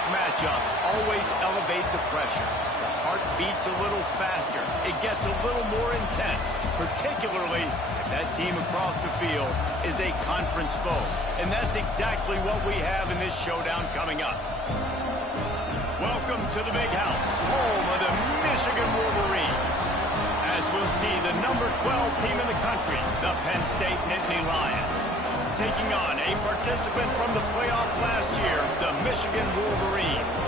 conference matchups always elevate the pressure. The heart beats a little faster. It gets a little more intense, particularly if that team across the field is a conference foe. And that's exactly what we have in this showdown coming up. Welcome to the Big House, home of the Michigan Wolverines. As we'll see, the number 12 team in the country, the Penn State Nittany Lions, taking on a participant from the playoff last year, the Michigan Wolverines.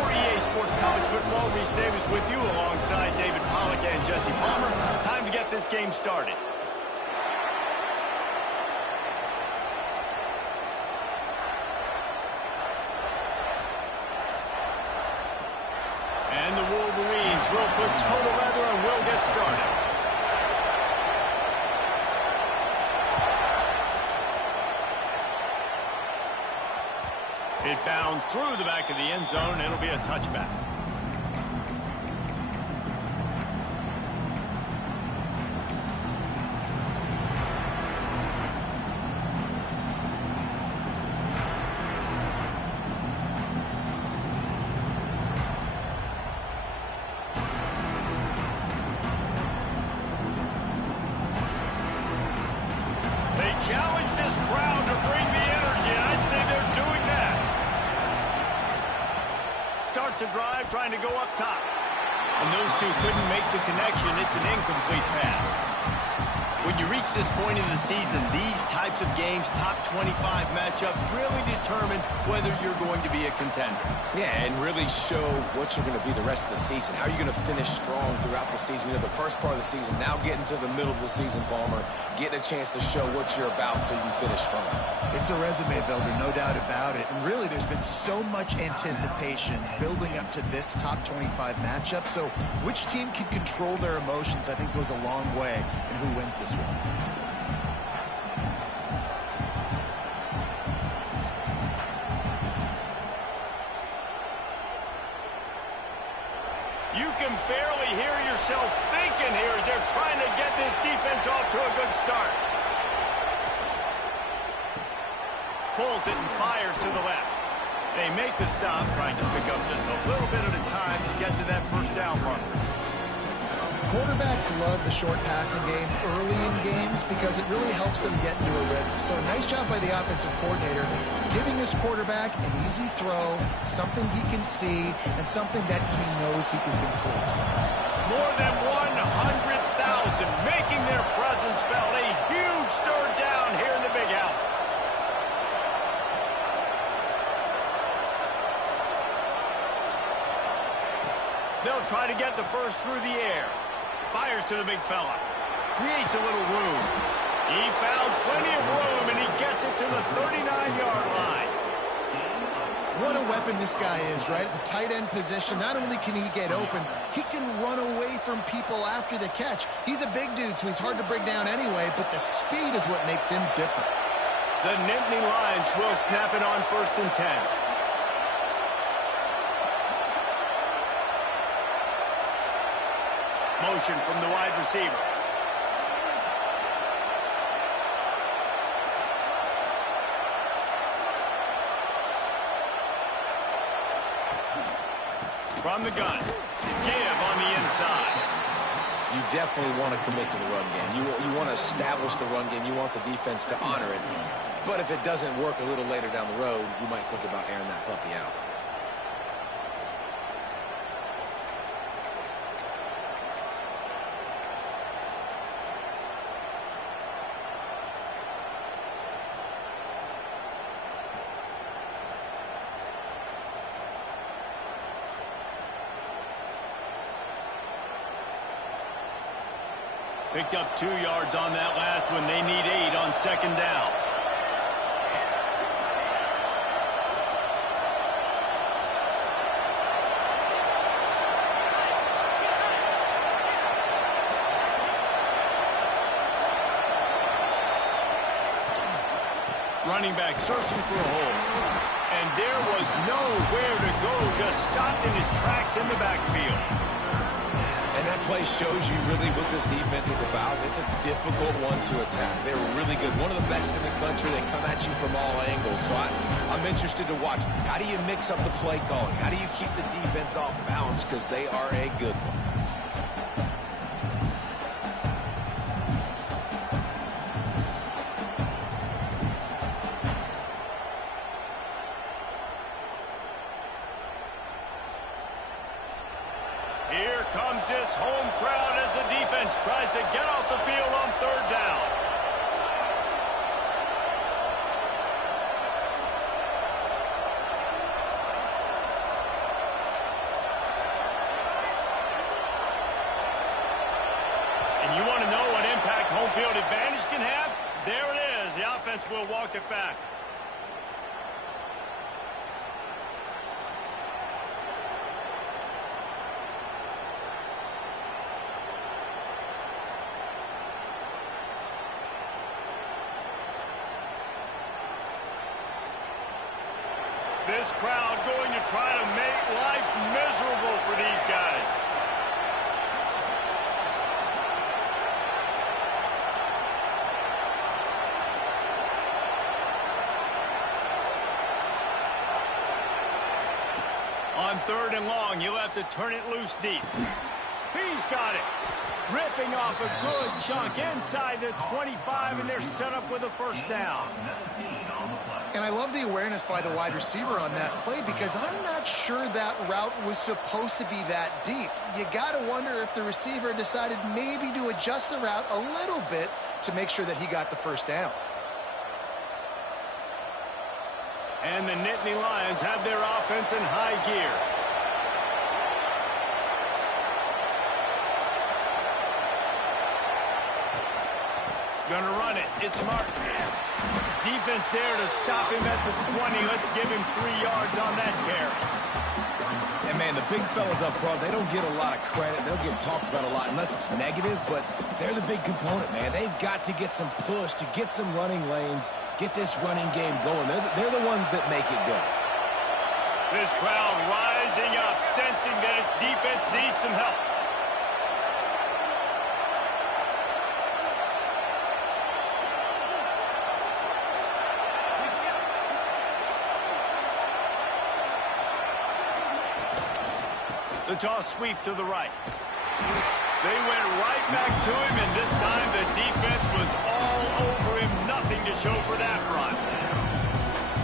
For EA Sports College Football, Reese Davis with you alongside David Pollack and Jesse Palmer. Time to get this game started. And the Wolverines will put total leather and will get started. It bounds through the back of the end zone. It'll be a touchback. They challenge this crowd to bring the energy, and I'd say they're doing that. Starts a drive trying to go up top. And those two couldn't make the connection. It's an incomplete pass. When you reach this point in the season, these types of games, top 25 matchups, really determine whether you're going to be a contender. Yeah, and really show what you're going to be the rest of the season. How are you going to finish strong throughout the season? You know, the first part of the season, now getting to the middle of the season, Palmer, getting a chance to show what you're about so you can finish strong. It's a resume builder, no doubt about it. And really, there's been so much anticipation building up to this top 25 matchup. So which team can control their emotions, I think, goes a long way in who wins this one. You can barely hear yourself thinking here as they're trying to get this defense off to a good start. Pulls it and fires to the left. They make the stop, trying to pick up just a little bit at a time to get to that first down run. Quarterbacks love the short passing game early in games because it really helps them get into a rhythm. So nice job by the offensive coordinator, giving his quarterback an easy throw, something he can see, and something that he knows he can complete. More than 100,000 making their presence felt. A huge third down here in the Big House. They'll try to get the first through the air. Fires to the big fella. Creates a little room. He found plenty of room, and he gets it to the 39-yard line. What a weapon this guy is, right? At the tight end position, not only can he get open, he can run away from people after the catch. He's a big dude, so he's hard to bring down anyway, but the speed is what makes him different. The Nittany Lions will snap it on 1st and 10. Motion from the wide receiver. From the gun. Give on the inside. You definitely want to commit to the run game. You want to establish the run game. You want the defense to honor it. But if it doesn't work a little later down the road, you might think about airing that puppy out. Picked up 2 yards on that last one. They need 8 on 2nd down. Running back searching for a hole. And there was nowhere to go. Just stopped in his tracks in the backfield. And And that play shows you really what this defense is about. It's a difficult one to attack. They were really good. One of the best in the country. They come at you from all angles. So I'm interested to watch. How do you mix up the play calling? How do you keep the defense off balance? Because they are a good one. Here comes this home crowd as the defense tries to get off the field on third down. And you want to know what impact home field advantage can have? There it is. The offense will walk it back. This crowd going to try to make life miserable for these guys. On third and long, you'll have to turn it loose deep. He's got it. Ripping off a good chunk inside the 25, and they're set up with a first down. And I love the awareness by the wide receiver on that play because I'm not sure that route was supposed to be that deep. You got to wonder if the receiver decided maybe to adjust the route a little bit to make sure that he got the first down. And the Nittany Lions have their offense in high gear. Gonna run it. It's Martin. Defense there to stop him at the 20. Let's give him 3 yards on that carry. And, man, the big fellas up front, they don't get a lot of credit. They'll get talked about a lot unless it's negative, but they're the big component, man. They've got to get some push, to get some running lanes, get this running game going. They're the ones that make it go. This crowd rising up, sensing that its defense needs some help. The toss sweep to the right. They went right back to him, and this time the defense was all over him. Nothing to show for that run.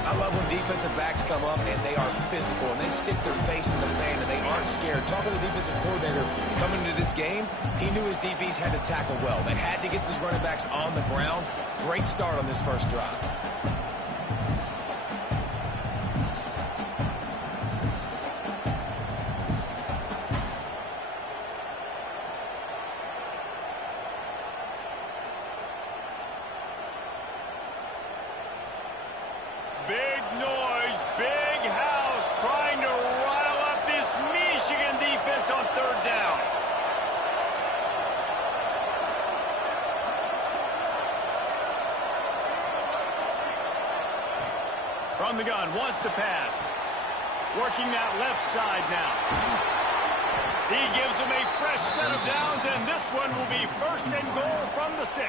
I love when defensive backs come up and they are physical and they stick their face in the fan and they aren't scared. Talking to the defensive coordinator coming into this game, he knew his DBs had to tackle well. They had to get these running backs on the ground. Great start on this first drive. Big noise, big house, trying to rile up this Michigan defense on third down. From the gun, wants to pass. Working that left side now. He gives them a fresh set of downs, and this one will be first and goal from the 6.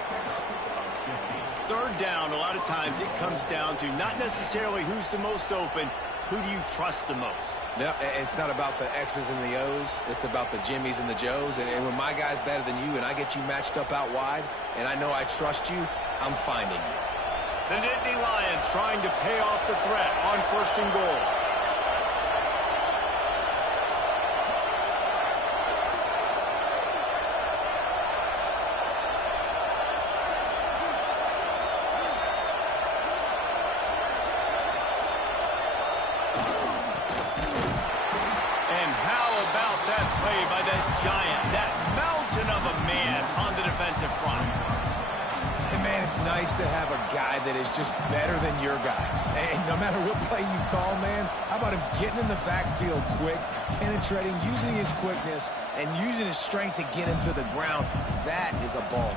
Third down, a lot of times it comes down to not necessarily who's the most open, who do you trust the most? Yeah, it's not about the X's and the O's. It's about the Jimmies and the Joes. And when my guy's better than you and I get you matched up out wide and I know I trust you, I'm finding you. The Nittany Lions trying to pay off the threat on first and goal. By that giant, that mountain of a man on the defensive front. And, man, it's nice to have a guy that is just better than your guys. And no matter what play you call, man, how about him getting in the backfield quick, penetrating, using his quickness, and using his strength to get him to the ground? That is a baller.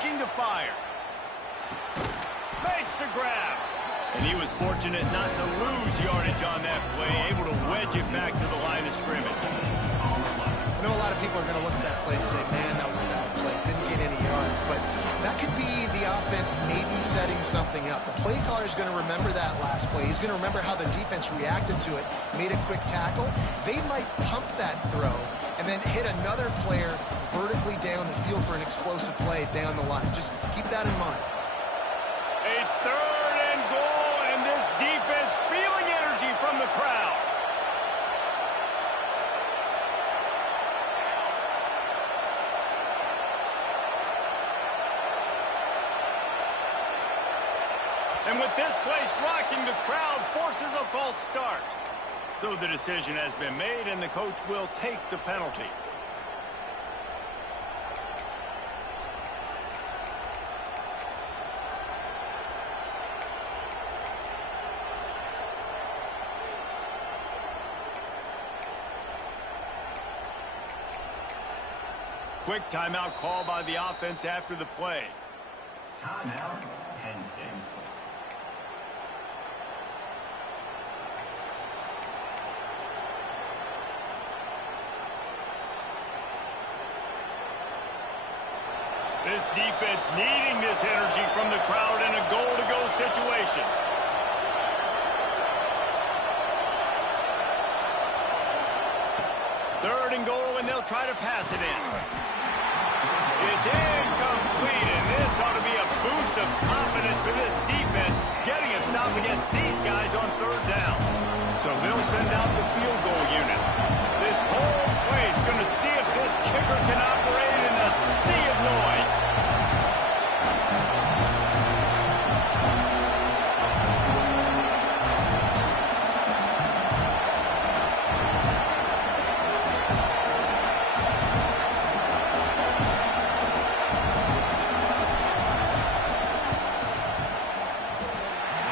looking to fire. Makes the grab. And he was fortunate not to lose yardage on that play, able to wedge it back to the line of scrimmage. I know a lot of people are going to look at that play and say, man, that was a bad play. Didn't get any yards. But that could be the offense maybe setting something up. The play caller is going to remember that last play. He's going to remember how the defense reacted to it, made a quick tackle. They might pump that throw and then hit another player vertically down the field for an explosive play down the line. Just keep that in mind. A third and goal, and this defense feeling energy from the crowd. And with this place rocking, the crowd forces a false start. So the decision has been made, and the coach will take the penalty. Quick timeout call by the offense after the play. Timeout, Penn State. This defense needing this energy from the crowd in a goal-to-go situation. Third and goal, and they'll try to pass it in. It's incomplete, and this ought to be a boost of confidence for this defense, getting a stop against these guys on third down. So they'll send out the field goal unit. This whole place going to see if this kicker can operate in the sea of noise.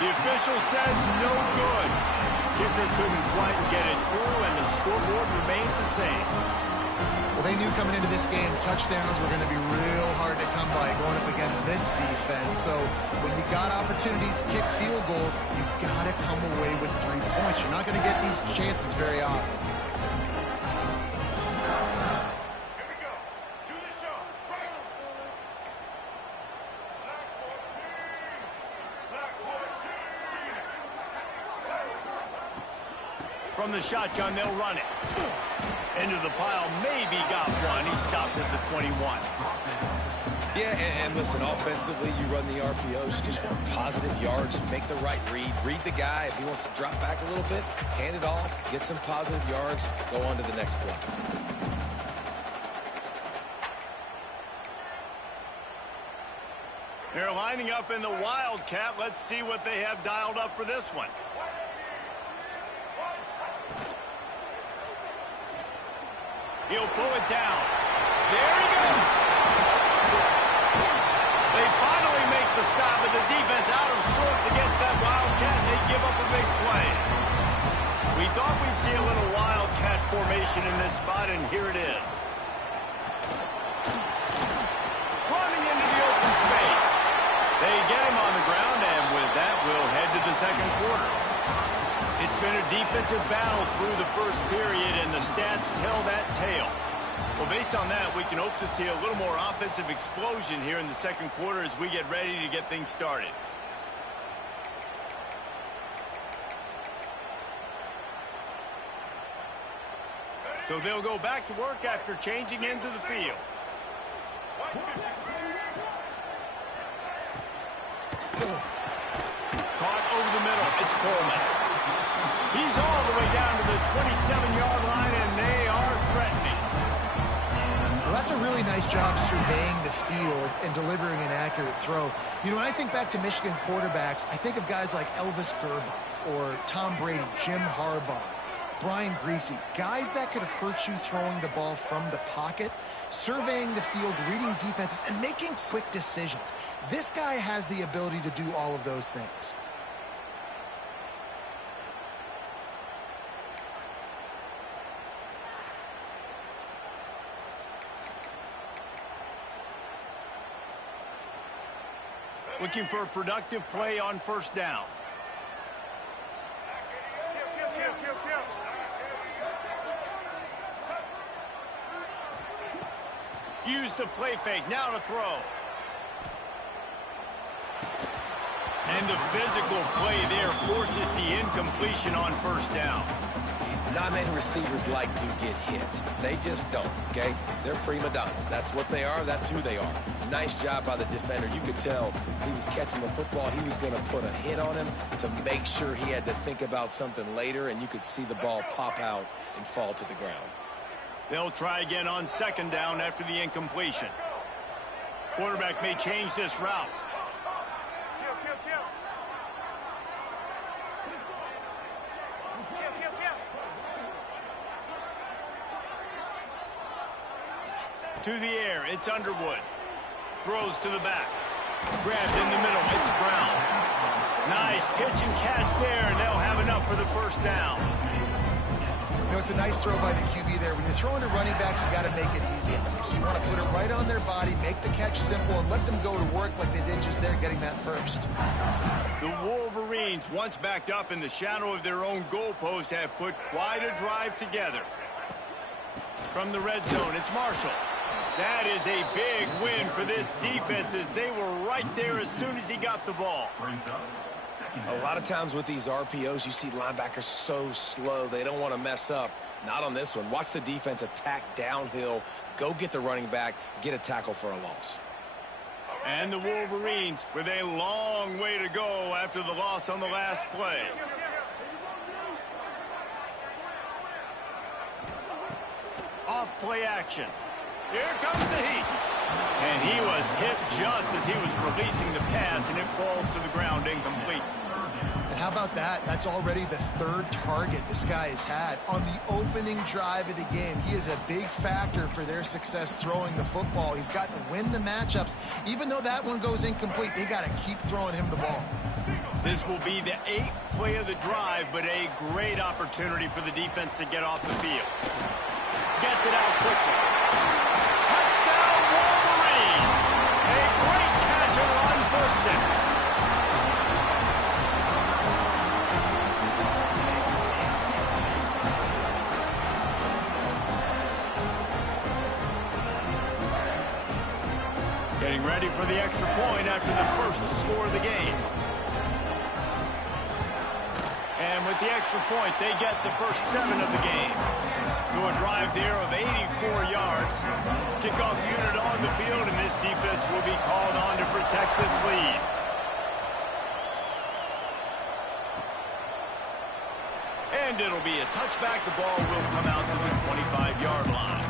Official says no good. Kicker couldn't quite get it through, and the scoreboard remains the same. Well, they knew coming into this game touchdowns were going to be real hard to come by going up against this defense. So when you got opportunities to kick field goals, you've got to come away with 3 points. You're not going to get these chances very often. From the shotgun, they'll run it. Into the pile, maybe got one. He stopped at the 21. Yeah, and listen, offensively, you run the RPOs. You just want positive yards, make the right read the guy. If he wants to drop back a little bit, hand it off, get some positive yards, go on to the next play. They're lining up in the Wildcat. Let's see what they have dialed up for this one. He'll pull it down. There he goes. They finally make the stop, but the defense out of sorts against that Wildcat, and they give up a big play. We thought we'd see a little Wildcat formation in this spot, and here it is. Running into the open space. They get him on the ground, and with that, we'll head to the second quarter. It's been a defensive battle through the first period, and the stats tell that tale. Well, based on that, we can hope to see a little more offensive explosion here in the second quarter as we get ready to get things started. So they'll go back to work after changing into the field. Caught over the middle. It's Coleman. He's all the way down to the 27-yard line, and they are threatening. Well, that's a really nice job surveying the field and delivering an accurate throw. You know, when I think back to Michigan quarterbacks, I think of guys like Elvis Gerbach or Tom Brady, Jim Harbaugh, Brian Greasy, guys that could hurt you throwing the ball from the pocket, surveying the field, reading defenses, and making quick decisions. This guy has the ability to do all of those things. Looking for a productive play on first down. Use the play fake. Now to throw. And the physical play there forces the incompletion on first down. Not many receivers like to get hit. They just don't, okay? They're prima donnas. That's what they are. That's who they are. Nice job by the defender. You could tell he was catching the football. He was going to put a hit on him to make sure he had to think about something later, and you could see the ball pop out and fall to the ground. They'll try again on second down after the incompletion. Quarterback may change this route. To the air, it's Underwood. Throws to the back. Grabbed in the middle, it's Brown. Nice pitch and catch there, and they'll have enough for the first down. You know, it's a nice throw by the QB there. When you're throwing to running backs, you got to make it easy. So you want to put it right on their body, make the catch simple, and let them go to work like they did just there, getting that first. The Wolverines, once backed up in the shadow of their own goalpost, have put quite a drive together. From the red zone, it's Marshall. That is a big win for this defense, as they were right there as soon as he got the ball. A lot of times with these RPOs, you see linebackers so slow. They don't want to mess up. Not on this one. Watch the defense attack downhill, go get the running back, get a tackle for a loss. And the Wolverines with a long way to go after the loss on the last play. Off play action. Here comes the heat. And he was hit just as he was releasing the pass, and it falls to the ground incomplete. And how about that? That's already the third target this guy has had on the opening drive of the game. He is a big factor for their success throwing the football. He's got to win the matchups. Even though that one goes incomplete, they got to keep throwing him the ball. This will be the 8th play of the drive, but a great opportunity for the defense to get off the field. Gets it out quickly. Touchdown, Wolverines! A great catch and run for 6. Getting ready for the extra point after the first score of the game. And with the extra point, they get the first 7 of the game. So a drive there of 84 yards. Kickoff unit on the field, and this defense will be called on to protect this lead. And it'll be a touchback. The ball will come out to the 25-yard line.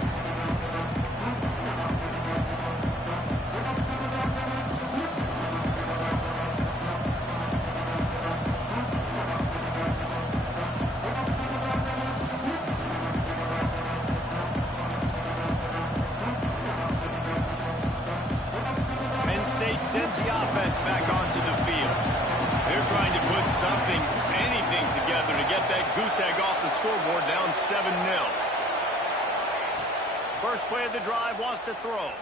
Sends the offense back onto the field. They're trying to put something, anything together to get that goose egg off the scoreboard, down 7-0. First play of the drive, wants to throw.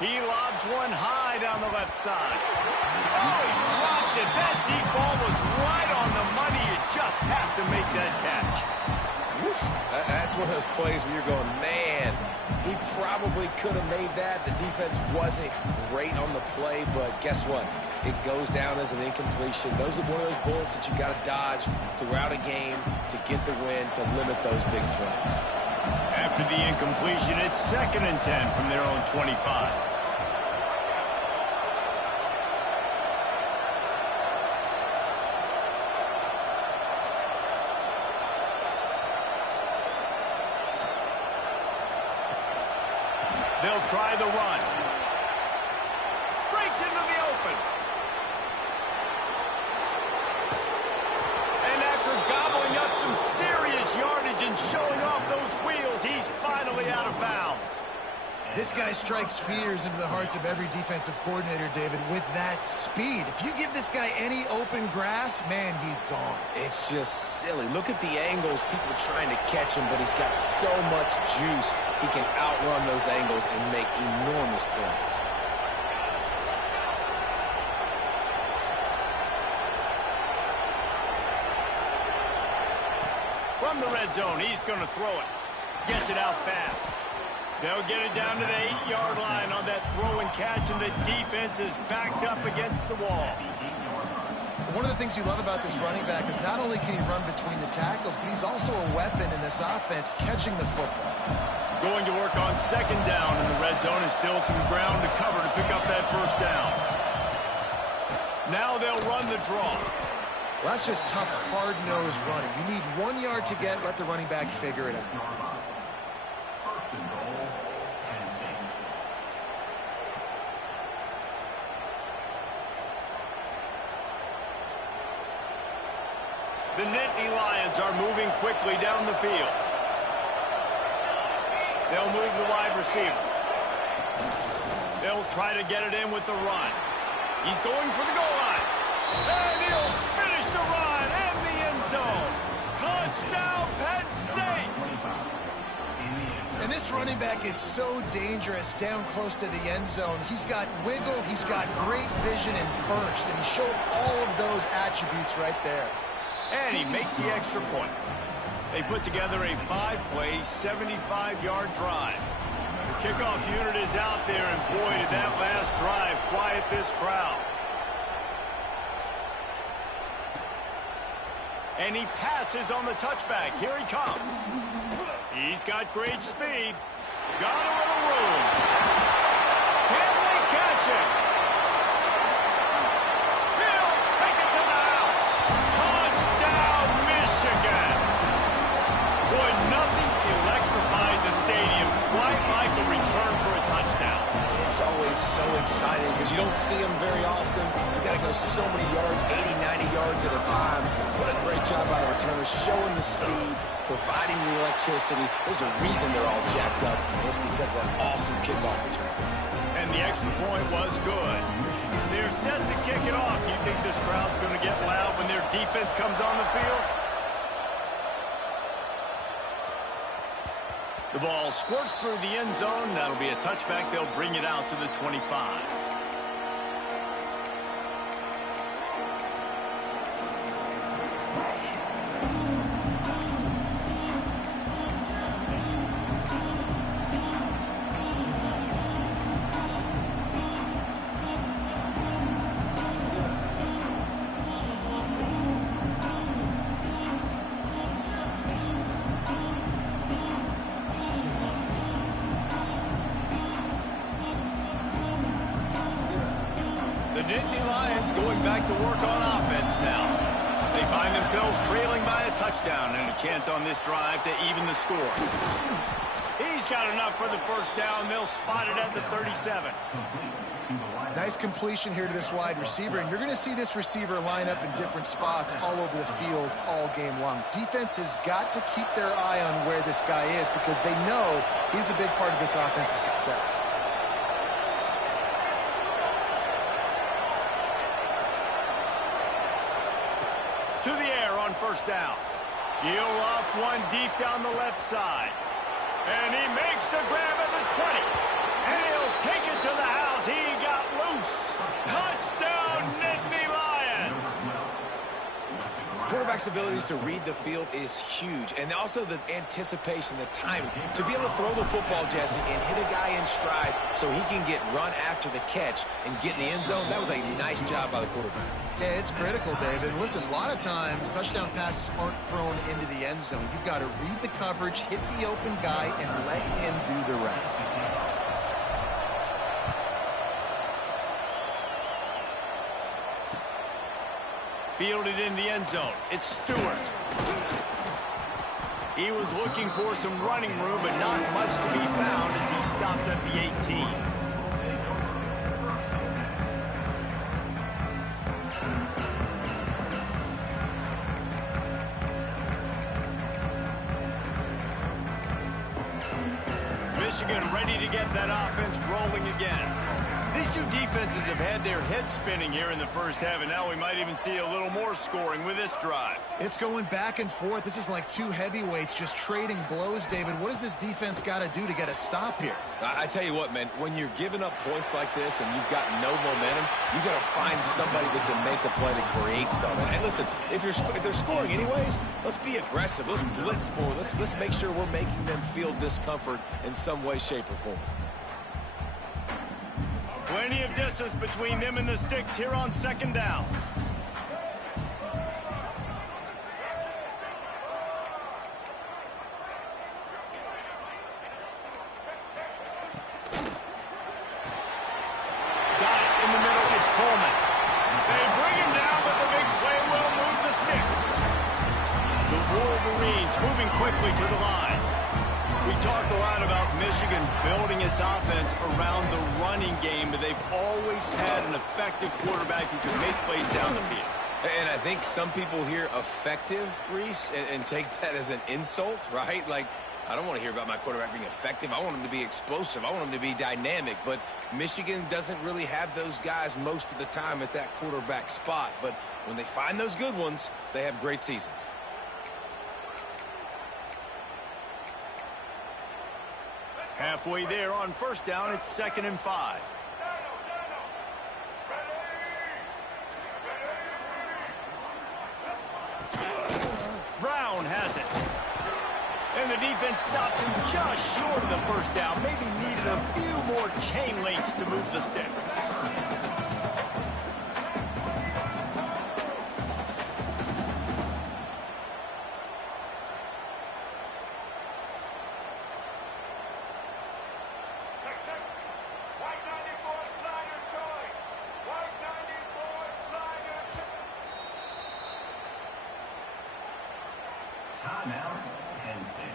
He lobs one high down the left side. Oh, he dropped it. That deep ball was right on the money. You just have to make that catch. That's one of those plays where you're going, man, he probably could have made that. The defense wasn't great on the play, but guess what? It goes down as an incompletion. Those are one of those bullets that you got to dodge throughout a game to get the win, to limit those big plays. After the incompletion, it's 2nd and 10 from their own 25. They'll try the run. Breaks into the open. And after gobbling up some serious yardage and showing off those wheels, he's finally out of bounds. This guy strikes fears into the hearts of every defensive coordinator, David, with that speed. If you give this guy any open grass, man, he's gone. It's just silly. Look at the angles, people trying to catch him, but he's got so much juice. He can outrun those angles and make enormous plays. From the red zone, he's going to throw it. Gets it out fast. They'll get it down to the 8-yard line on that throw and catch, and the defense is backed up against the wall. One of the things you love about this running back is not only can he run between the tackles, but he's also a weapon in this offense catching the football. Going to work on second down in the red zone, and still some ground to cover to pick up that first down. Now they'll run the draw. Well, that's just tough, hard-nosed running. You need 1 yard to get, let the running back figure it out. The Nittany Lions are moving quickly down the field. They'll move the wide receiver. They'll try to get it in with the run. He's going for the goal line. And he'll finish the run and the end zone. Touchdown, Penn State! And this running back is so dangerous down close to the end zone. He's got wiggle, he's got great vision and burst, and he showed all of those attributes right there. And he makes the extra point. They put together a 5-play, 75-yard drive. The kickoff unit is out there, and boy, did that last drive quiet this crowd. And he passes on the touchback. Here he comes. He's got great speed. Got a little room. Can they catch him? He'll take it to the house. Touchdown, Michigan. Boy, nothing electrifies a stadium quite like a return for a touchdown. It's always so exciting because you don't see them very often. You got to go so many yards, 80, 90 yards at a time. What a great job by the returners, showing the speed, providing the electricity. There's a reason they're all jacked up, and it's because of that awesome kickoff return. And the extra point was good. They're set to kick it off. You think this crowd's going to get loud when their defense comes on the field? The ball squirts through the end zone. That'll be a touchback. They'll bring it out to the 25. The Nittany Lions going back to work on offense now. They find themselves trailing by a touchdown and a chance on this drive to even the score. He's got enough for the first down. They'll spot it at the 37. Nice completion here to this wide receiver, and you're going to see this receiver line up in different spots all over the field all game long. Defense has got to keep their eye on where this guy is because they know he's a big part of this offense's success. To the air on first down. He'll loft one deep down the left side. And he makes the grab at the 20. And he'll take it to the house. He got loose. Touchdown, Nittany Lions. Quarterback's abilities to read the field is huge. And also the anticipation, the timing. To be able to throw the football, Jesse, and hit a guy in stride so he can get run after the catch and get in the end zone, that was a nice job by the quarterback. Yeah, it's critical, David. Listen, a lot of times touchdown passes aren't thrown into the end zone. You've got to read the coverage, hit the open guy, and let him do the rest. Fielded in the end zone. It's Stewart. He was looking for some running room, but not much to be found as he stopped at the 18. Michigan ready to get that offense rolling again. These two defenses have had their heads spinning here in the first half, and now we might even see a little more scoring with this drive. It's going back and forth. This is like two heavyweights just trading blows, David. What does this defense got to do to get a stop here? I tell you what, man, when you're giving up points like this and you've got no momentum, you got to find somebody that can make a play to create something. And listen, if they're scoring anyways, let's be aggressive. Let's blitz more. Let's make sure we're making them feel discomfort in some way, shape, or form. Plenty of distance between them and the sticks here on second down. Got it in the middle. It's Coleman. They bring him down, but the big play will move the sticks. The Wolverines moving quickly to the line. We talked a lot about Michigan building its offense around the running game, but they've always had an effective quarterback who can make plays down the field. And I think some people hear effective, Reese, and take that as an insult, right? Like, I don't want to hear about my quarterback being effective. I want him to be explosive. I want him to be dynamic. But Michigan doesn't really have those guys most of the time at that quarterback spot. But when they find those good ones, they have great seasons. Halfway there on first down, it's 2nd and 5. Brown has it. And the defense stops him just short of the first down. Maybe needed a few more chain links to move the sticks. Timeout, Penn State.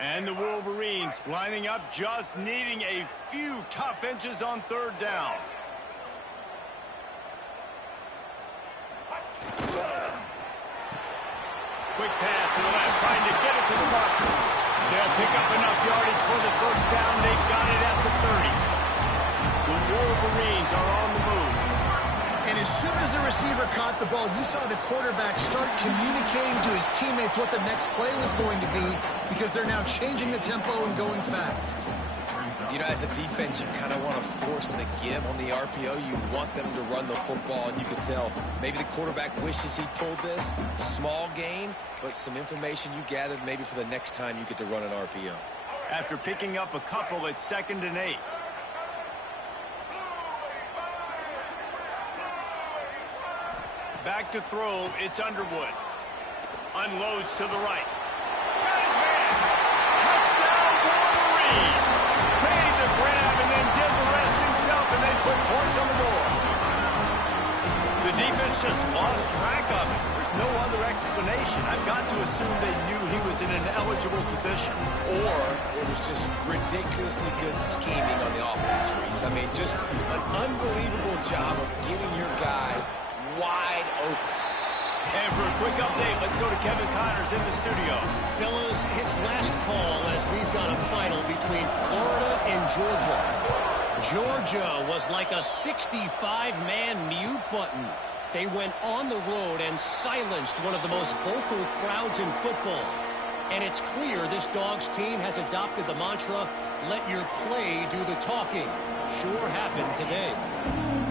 And the Wolverines lining up, just needing a few tough inches on third down. Quick pass to the left, trying to get it to the mark. They'll pick up enough yardage for the first down. They've got it at the 30. The Wolverines are on the move. And as soon as the receiver caught the ball, you saw the quarterback start communicating to his teammates what the next play was going to be, because they're now changing the tempo and going fast. You know, as a defense, you kind of want to force the give on the RPO. You want them to run the football, and you can tell maybe the quarterback wishes he pulled this. Small gain, but some information you gathered maybe for the next time you get to run an RPO. After picking up a couple, it's 2nd and 8. Back to throw, it's Underwood. Unloads to the right. Got his man. Touchdown, Wolverine. Made the grab and then did the rest himself, and they put points on the board. The defense just lost track of it. There's no other explanation. I've got to assume they knew he was in an eligible position. Or it was just ridiculously good scheming on the offense, Reese. I mean, just an unbelievable job of getting your guy wide open. And for a quick update, let's go to Kevin Connors in the studio. Fellas, it's last call as we've got a final between Florida and Georgia. Georgia was like a 65-man mute button. They went on the road and silenced one of the most vocal crowds in football. And it's clear this Dogs team has adopted the mantra, let your play do the talking. Sure happened today.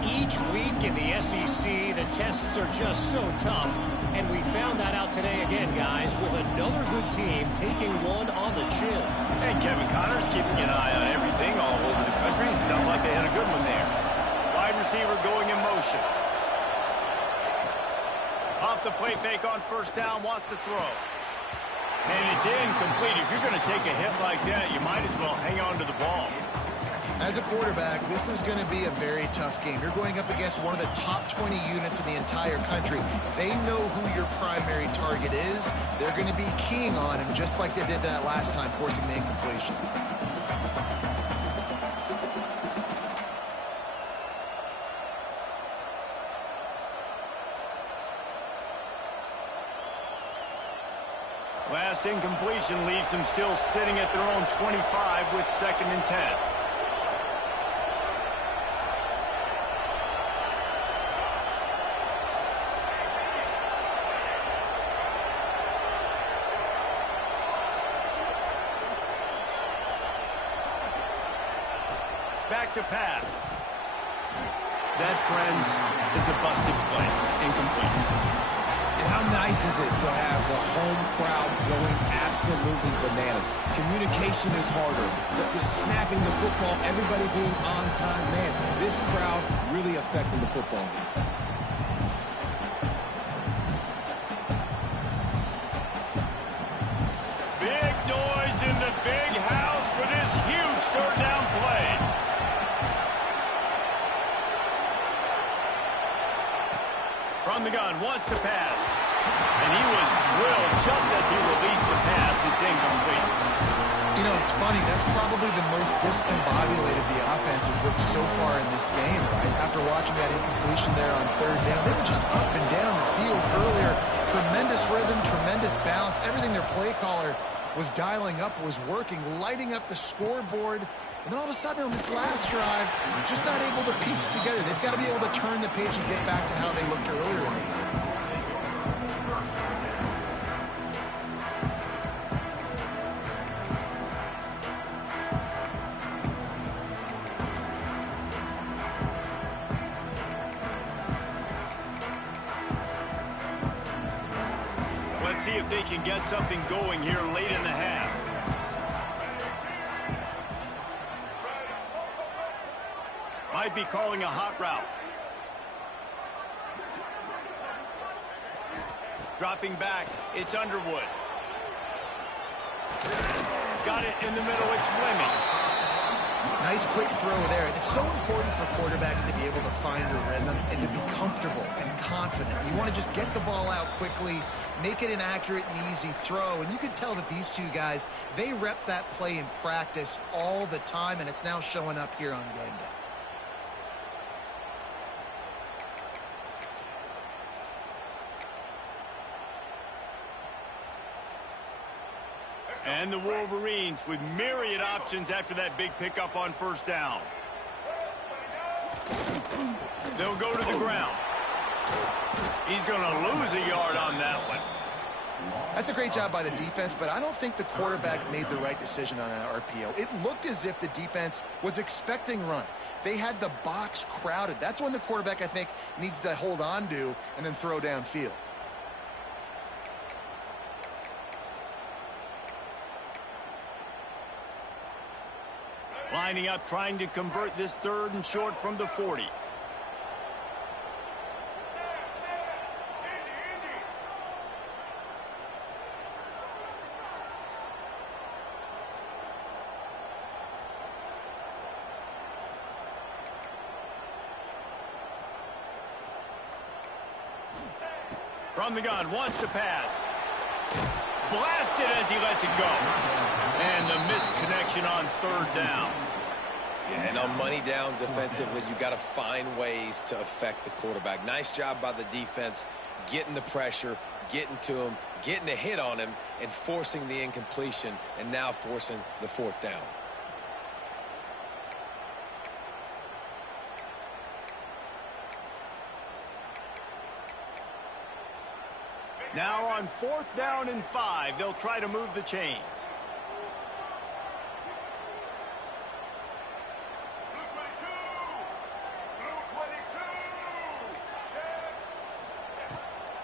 Each week in the SEC, the tests are just so tough. And we found that out today again, guys, with another good team taking one on the chin. And Kevin Connors keeping an eye on everything all over the country. Sounds like they had a good one there. Wide receiver going in motion. Off the play fake on first down, wants to throw. And it's incomplete. If you're going to take a hit like that, you might as well hang on to the ball. As a quarterback, this is going to be a very tough game. You're going up against one of the top 20 units in the entire country. They know who your primary target is. They're going to be keying on him just like they did that last time, forcing the incompletion. Last incompletion leaves them still sitting at their own 25 with 2nd and 10. Back to pass. That, friends, is a busted play. Incomplete. And how nice is it to have the home crowd going absolutely bananas? Communication is harder. The snapping the football, everybody being on time. Man, this crowd really affecting the football game. Big noise in the big house for this huge 3rd down play. From the gun, wants to pass. And he was drilled just as he released the pass. It's incomplete. You know, it's funny. That's probably the most discombobulated the offense has looked so far in this game, right? After watching that incompletion there on 3rd down, they were just up and down the field earlier. Tremendous rhythm, tremendous balance. Everything their play caller was dialing up was working, lighting up the scoreboard. And then all of a sudden on this last drive, just not able to piece it together. They've got to be able to turn the page and get back to how they looked earlier in the game. Let's see if they can get something going here late in the half. Might be calling a hot route. Dropping back, it's Underwood. Got it in the middle, it's Fleming. Nice quick throw there. It's so important for quarterbacks to be able to find a rhythm and to be comfortable and confident. You want to just get the ball out quickly, make it an accurate and easy throw. And you can tell that these two guys, they rep that play in practice all the time, and it's now showing up here on game day. And the Wolverines with myriad options after that big pickup on 1st down. They'll go to the ground. He's going to lose a yard on that one. That's a great job by the defense, but I don't think the quarterback made the right decision on that RPO. It looked as if the defense was expecting run. They had the box crowded. That's when the quarterback, I think, needs to hold on to and then throw downfield. Lining up, trying to convert this 3rd and short from the 40. From the gun, wants to pass. Blasted as he lets it go. And the missed connection on 3rd down. Yeah, and on money down defensively, you got to find ways to affect the quarterback. Nice job by the defense, getting the pressure, getting to him, getting a hit on him, and forcing the incompletion, and now forcing the 4th down. Now on 4th down and 5, they'll try to move the chains.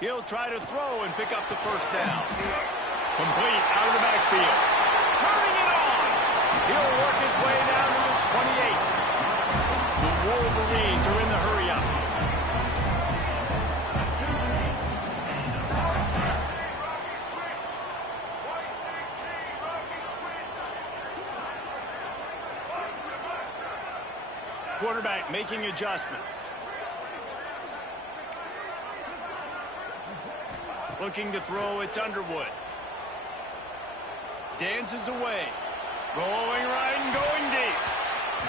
He'll try to throw and pick up the 1st down. Complete out of the backfield. Turning it on. He'll work his way down to the 28. The Wolverines are in the hurry-up. quarterback making adjustments. Looking to throw, it's Underwood. Dances away. Rolling right and going deep.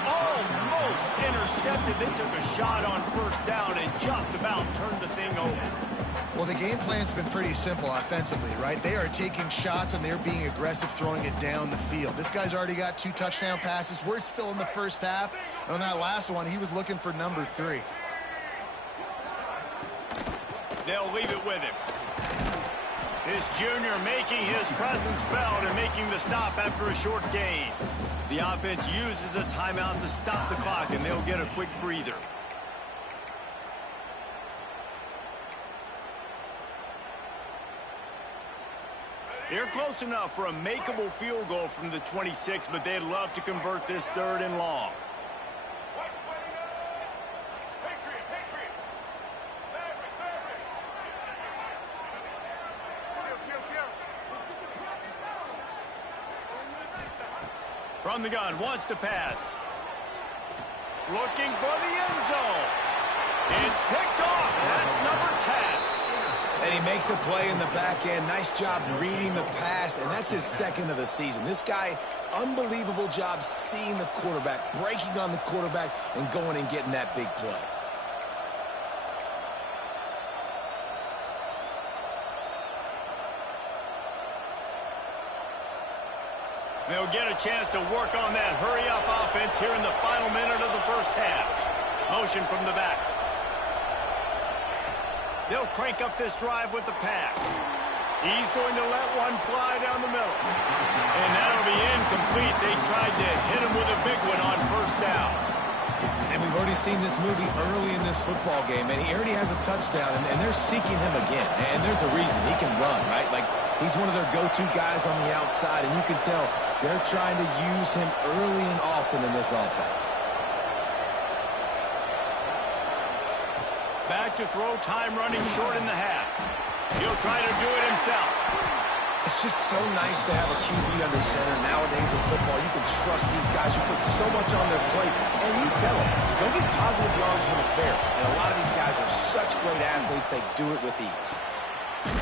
Almost intercepted. They took a shot on first down and just about turned the thing over. Well, the game plan's been pretty simple offensively, right? They are taking shots and they're being aggressive, throwing it down the field. This guy's already got 2 touchdown passes. We're still in the first half. And on that last one, he was looking for number 3. They'll leave it with him. This junior making his presence felt and making the stop after a short gain. The offense uses a timeout to stop the clock, and they'll get a quick breather. They're close enough for a makeable field goal from the 26, but they'd love to convert this 3rd and long. From the gun, wants to pass. Looking for the end zone. It's picked off. That's number 10. And he makes a play in the back end. Nice job reading the pass, and that's his 2nd of the season. This guy, unbelievable job seeing the quarterback, breaking on the quarterback, and going and getting that big play. They'll get a chance to work on that hurry-up offense here in the final minute of the first half. Motion from the back. They'll crank up this drive with the pass. He's going to let one fly down the middle. And that'll be incomplete. They tried to hit him with a big one on first down. And we've already seen this movie early in this football game, and he already has a touchdown, and they're seeking him again. And there's a reason. He can run, right? Like, he's one of their go-to guys on the outside, and you can tell they're trying to use him early and often in this offense. Back to throw, time running short in the half. He'll try to do it himself. It's just so nice to have a QB under center. Nowadays in football, you can trust these guys. You put so much on their plate, and you tell them, go get positive yards when it's there. And a lot of these guys are such great athletes, they do it with ease.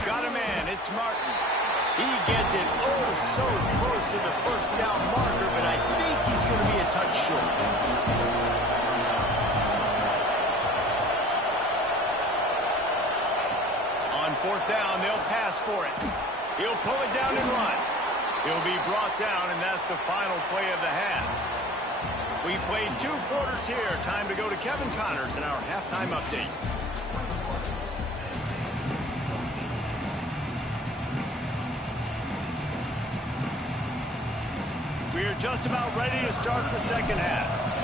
Got a man, it's Martin. He gets it so close to the first down marker, but I think he's going to be a touch short. On 4th down, they'll pass for it. He'll pull it down and run. He'll be brought down, and that's the final play of the half. We've played 2 quarters here. Time to go to Kevin Connors in our halftime update. We are just about ready to start the second half.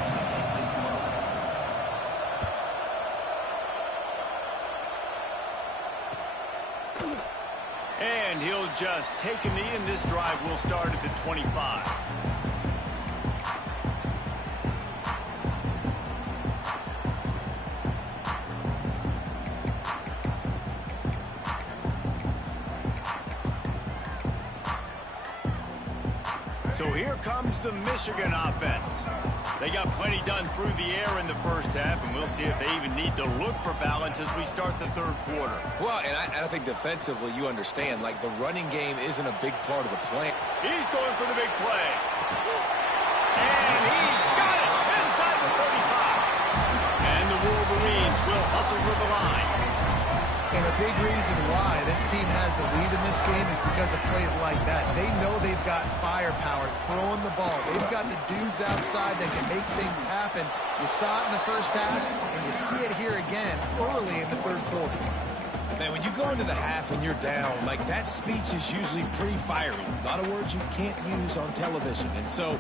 And he'll just take a knee, and this drive will start at the 25. So here comes the Michigan offense. They got plenty done through the air in the first half, and we'll see if they even need to look for balance as we start the 3rd quarter. Well, and I think defensively, you understand, like, the running game isn't a big part of the plan. He's going for the big play. And he's got it inside the 35. And the Wolverines will hustle to the line. And a big reason why this team has the lead in this game is because of plays like that. They know they've got firepower throwing the ball. They've got the dudes outside that can make things happen. You saw it in the first half, and you see it here again early in the 3rd quarter. Man, when you go into the half and you're down, like, that speech is usually pretty fiery. A lot of words you can't use on television. And so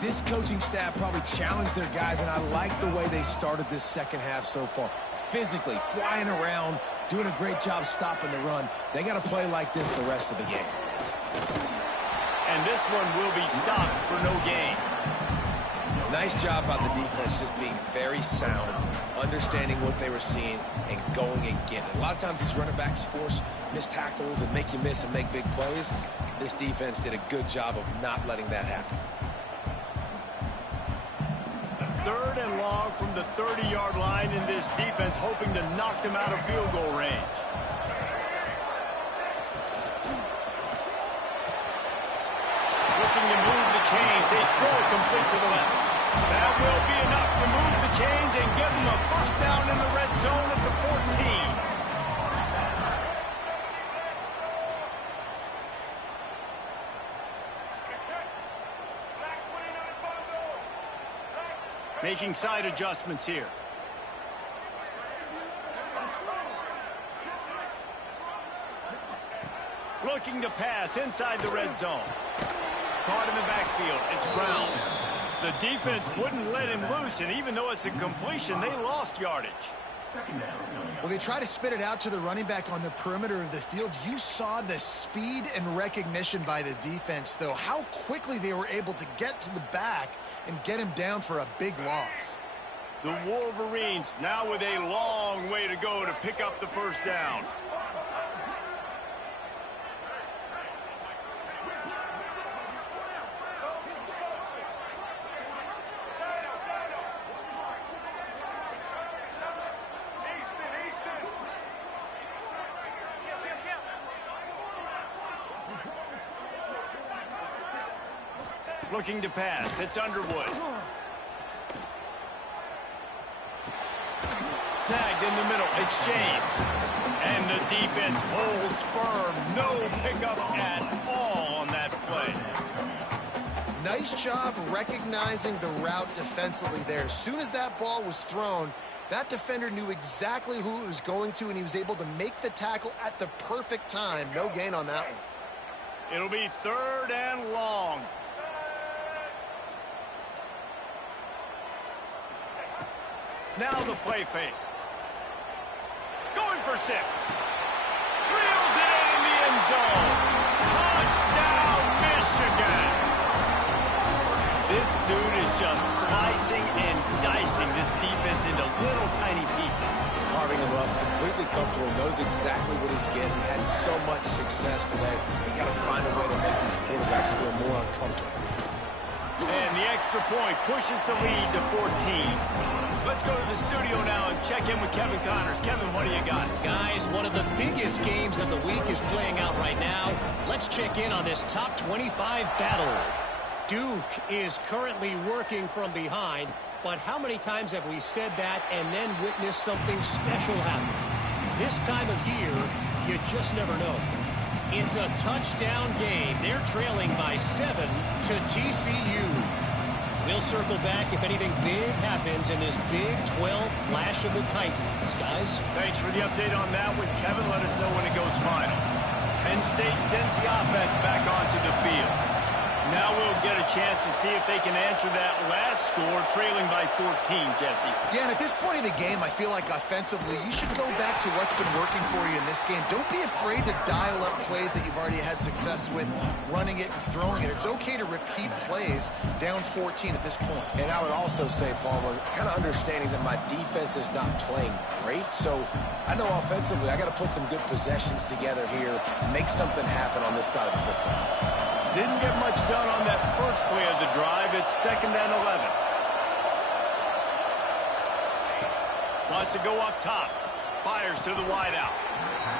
this coaching staff probably challenged their guys, and I like the way they started this second half so far. Physically, flying around, doing a great job stopping the run. They got to play like this the rest of the game. And this one will be stopped for no gain. Nice job by the defense, just being very sound, understanding what they were seeing, and going and getting it. A lot of times these running backs force missed tackles and make you miss and make big plays. This defense did a good job of not letting that happen. 3rd and long from the 30-yard line in this defense, hoping to knock them out of field goal range. Looking to move the chains. They throw it complete to the left. That will be enough to move the chains and give them a first down in the red zone at the 14. Making side adjustments here. Looking to pass inside the red zone. Caught in the backfield. It's Brown. The defense wouldn't let him loose, and even though it's a completion, they lost yardage. Well, they try to spit it out to the running back on the perimeter of the field. You saw the speed and recognition by the defense, though. How quickly they were able to get to the back and get him down for a big loss. The Wolverines now with a long way to go to pick up the first down. Looking to pass. It's Underwood. Snagged in the middle. It's James. And the defense holds firm. No pickup at all on that play. Nice job recognizing the route defensively there. As soon as that ball was thrown, that defender knew exactly who it was going to, and he was able to make the tackle at the perfect time. No gain on that one. It'll be 3rd and long. Now the play fake. Going for 6. Reels it in the end zone. Touchdown, Michigan. This dude is just slicing and dicing this defense into little tiny pieces. Carving him up, completely comfortable, knows exactly what he's getting, had so much success today. You got to find a way to make these quarterbacks feel more uncomfortable. And the extra point pushes the lead to 14. Let's go to the studio now and check in with Kevin Connors. Kevin, what do you got? Guys, one of the biggest games of the week is playing out right now. Let's check in on this top 25 battle. Duke is currently working from behind, but how many times have we said that and then witnessed something special happen? This time of year, you just never know. It's a touchdown game. They're trailing by 7 to TCU. We'll circle back if anything big happens in this Big 12 clash of the Titans. Guys? Thanks for the update on that one, Kevin. Let us know when it goes final. Penn State sends the offense back onto the field. Now we'll get a chance to see if they can answer that last score, trailing by 14, Jesse. Yeah, and at this point in the game, I feel like offensively, you should go back to what's been working for you in this game. Don't be afraid to dial up plays that you've already had success with, running it and throwing it. It's okay to repeat plays down 14 at this point. And I would also say, Palmer, kind of understanding that my defense is not playing great, so I know offensively I got to put some good possessions together here, make something happen on this side of the football. Didn't get much done on that first play of the drive. It's 2nd and 11. Wants to go up top. Fires to the wideout.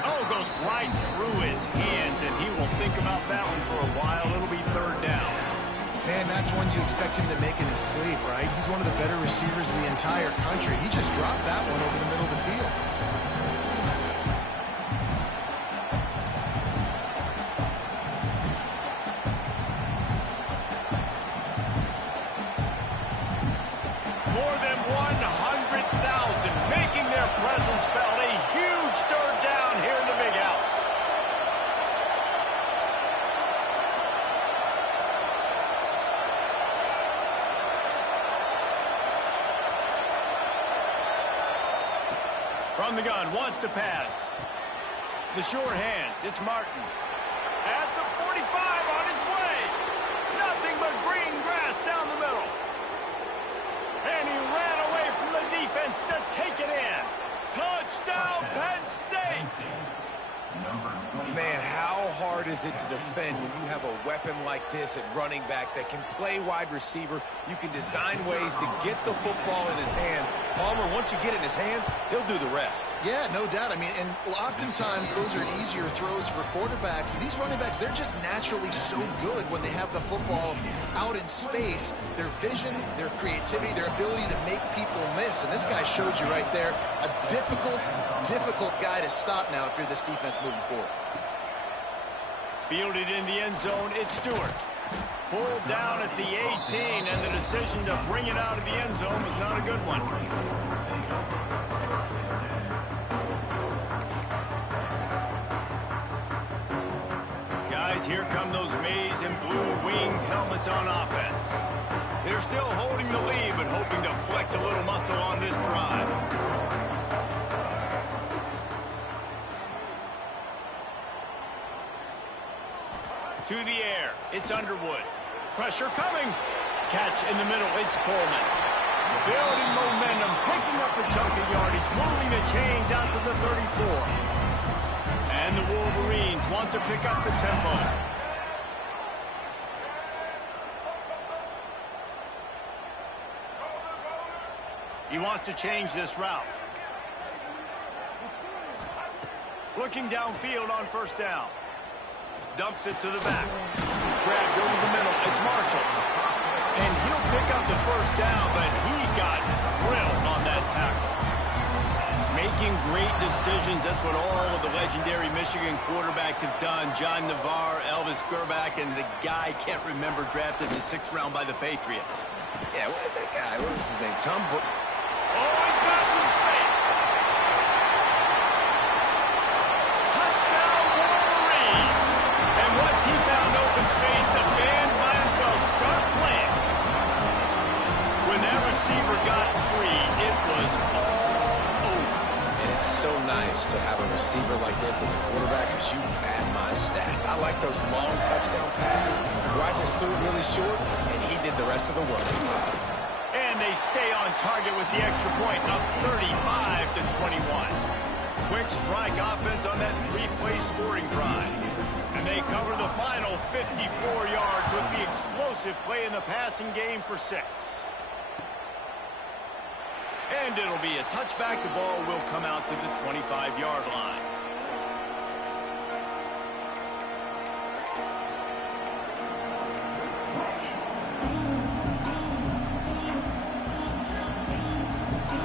Oh, goes right through his hands, and he will think about that one for a while. It'll be 3rd down. Man, that's one you expect him to make in his sleep, right? He's one of the better receivers in the entire country. He just dropped that one over the middle of the field. From the gun, wants to pass. The short hands, it's Martin. At the 45 on his way. Nothing but green grass down the middle. And he ran away from the defense to take it in. Touchdown, Penn State. Man, how hard hard is it to defend when you have a weapon like this at running back that can play wide receiver? You can design ways to get the football in his hand. Palmer, once you get it in his hands, he'll do the rest. Yeah, no doubt. I mean, and oftentimes those are easier throws for quarterbacks. And these running backs, they're just naturally so good when they have the football out in space. Their vision, their creativity, their ability to make people miss. And this guy showed you right there a difficult guy to stop now if you're this defense moving forward. Fielded in the end zone, it's Stewart. Pulled down at the 18, and the decision to bring it out of the end zone was not a good one. Guys, here come those maize and blue winged helmets on offense. They're still holding the lead, but hoping to flex a little muscle on this drive. To the air, it's Underwood. Pressure coming. Catch in the middle, it's Coleman. Building momentum, picking up the chunk of yardage, moving the chains out to the 34. And the Wolverines want to pick up the tempo. He wants to change this route. Looking downfield on first down. Dumps it to the back. Grabbed over the middle. It's Marshall. And he'll pick up the first down, but he got drilled on that tackle. Making great decisions. That's what all of the legendary Michigan quarterbacks have done. John Navarre, Elvis Gerbach, and the guy can't remember, drafted in the 6th round by the Patriots. Yeah, that guy, what is his name? Tom Brook. Oh, he's got some space. Touchdown, Wolverines. And once he found open space, the band might as well start playing. When that receiver got free, it was all over. And it's so nice to have a receiver like this as a quarterback because you had my stats. I like those long touchdown passes where I just threw it really short, and he did the rest of the work. And they stay on target with the extra point, up 35-21. Quick strike offense on that 3-play scoring drive. And they cover the final 54 yards with the explosive play in the passing game for 6. And it'll be a touchback. The ball will come out to the 25-yard line.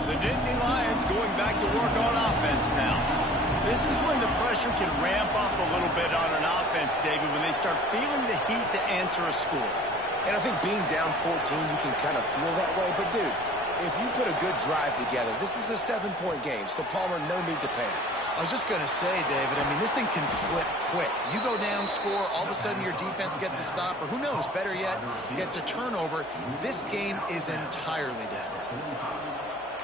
The Nittany Lions going back to work on offense now. This is when the pressure can ramp up a little bit on an offense, David, when they start feeling the heat to answer a score. And I think being down 14, you can kind of feel that way. But, dude, if you put a good drive together, this is a 7-point game, so Palmer, no need to panic. I was just going to say, David, I mean, this thing can flip quick. You go down, score, all of a sudden your defense gets a stop, or who knows, better yet, gets a turnover. This game is entirely different.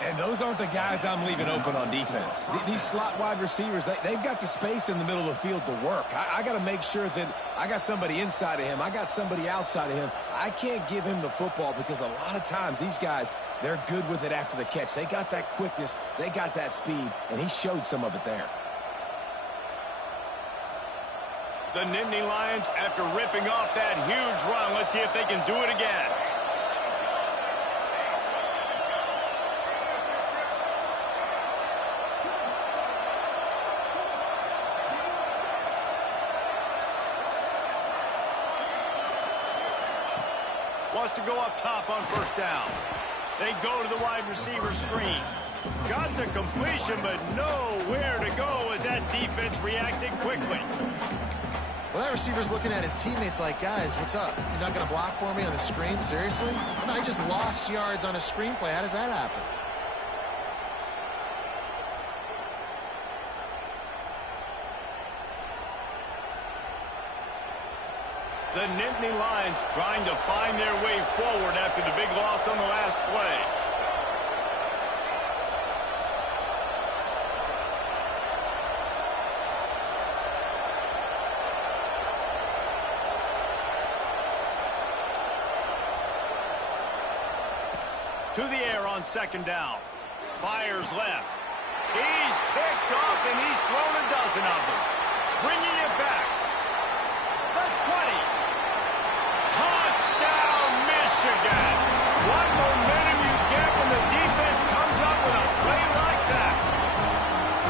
And those aren't the guys I'm leaving open on defense. These slot wide receivers, they've got the space in the middle of the field to work. I got to make sure that I got somebody inside of him. I got somebody outside of him. I can't give him the football because a lot of times these guys, they're good with it after the catch. They got that quickness. They got that speed, and he showed some of it there. The Nittany Lions, after ripping off that huge run, let's see if they can do it again. Wants to go up top on first down. They go to the wide receiver screen. Got the completion, but nowhere to go as that defense reacted quickly. Well, that receiver's looking at his teammates like, guys, what's up? You're not going to block for me on the screen? Seriously? I just lost yards on a screenplay. How does that happen? The Nittany Lions trying to find their way forward after the big loss on the last play. To the air on second down. Fires left. He's picked off, and he's thrown a dozen of them. Bringing it back. 20. Touchdown, Michigan. What momentum you get when the defense comes up with a play like that.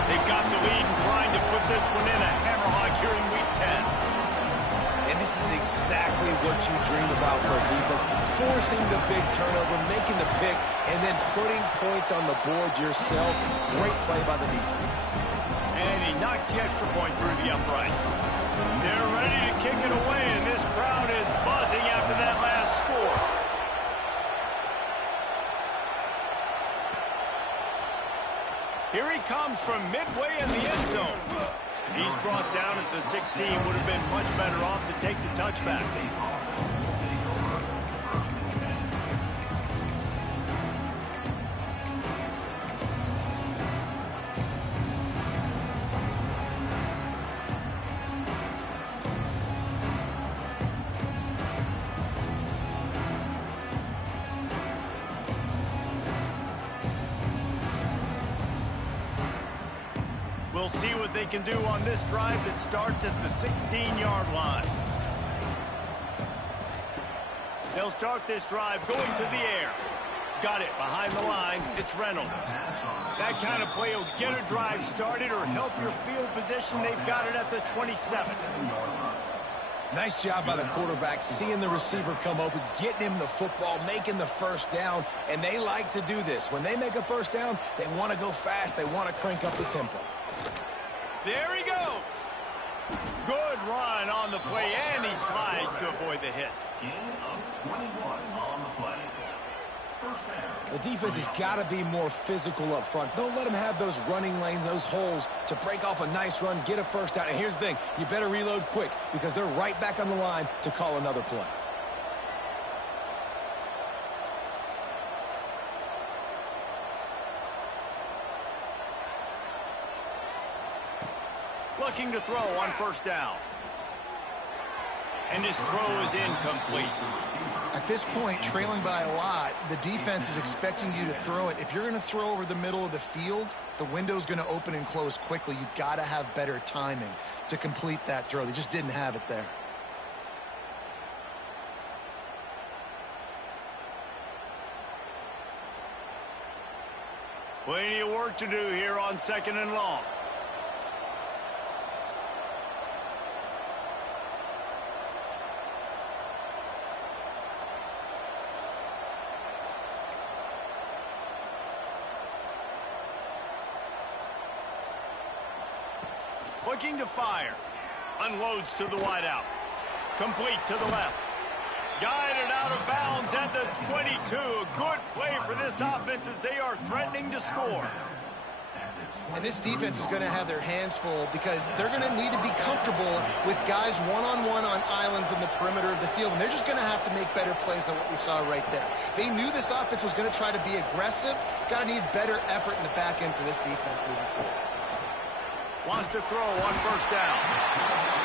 They got the lead and trying to put this one in a hammerlock here in Week 10. And this is exactly what you dream about for a defense. Forcing the big turnover, making the pick, and then putting points on the board yourself. Great play by the defense. And he knocks the extra point through the uprights. They're ready to kick it away, and this crowd is buzzing after that last score. Here he comes from midway in the end zone. He's brought down at the 16. Would have been much better off to take the touchback. We'll see what they can do on this drive that starts at the 16-yard line. They'll start this drive going to the air. Got it behind the line. It's Reynolds. That kind of play will get a drive started or help your field position. They've got it at the 27. Nice job by the quarterback, seeing the receiver come open, getting him the football, making the first down, and they like to do this. When they make a first down, they want to go fast. They want to crank up the tempo. There he goes. Good run on the play, and he slides to avoid the hit. Gain of 21 on the play. First down. The defense has got to be more physical up front. Don't let them have those running lanes, those holes to break off a nice run, get a first down. And here's the thing, you better reload quick because they're right back on the line to call another play. Looking to throw on first down. And his throw is incomplete. At this point, trailing by a lot, the defense is expecting you to throw it. If you're going to throw over the middle of the field, the window's going to open and close quickly. You've got to have better timing to complete that throw. They just didn't have it there. Plenty of work to do here on 2nd and long. Looking to fire. Unloads to the wideout. Complete to the left. Guided out of bounds at the 22. A good play for this offense as they are threatening to score. And this defense is going to have their hands full because they're going to need to be comfortable with guys one-on-one on islands in the perimeter of the field. And they're just going to have to make better plays than what we saw right there. They knew this offense was going to try to be aggressive. Got to need better effort in the back end for this defense moving forward. Wants to throw on first down.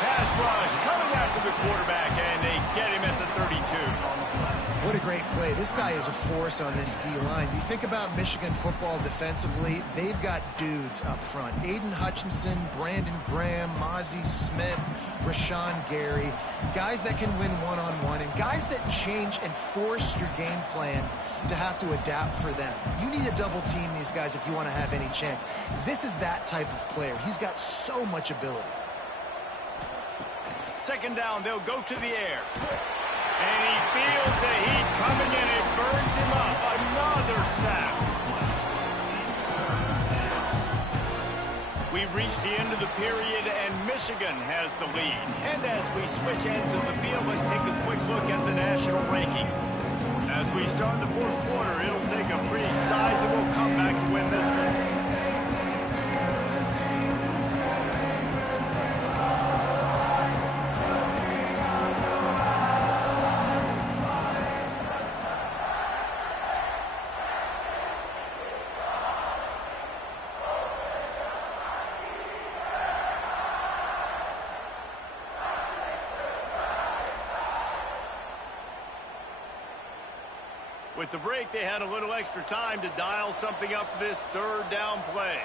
Pass rush coming after the quarterback, and they get him at the 32. What a great play. This guy is a force on this D-line. You think about Michigan football defensively, they've got dudes up front. Aiden Hutchinson, Brandon Graham, Mozzie Smith, Rashawn Gary. Guys that can win one-on-one and guys that change and force your game plan to have to adapt for them. You need to double team these guys if you want to have any chance. This is that type of player. He's got so much ability. 2nd down, they'll go to the air. And he feels the heat coming in. It burns him up. Another sack. We've reached the end of the period, and Michigan has the lead. And as we switch ends of the field, let's take a quick look at the national rankings. As we start the 4th quarter, it'll take a pretty sizable comeback to win this one. With the break, they had a little extra time to dial something up for this 3rd down play.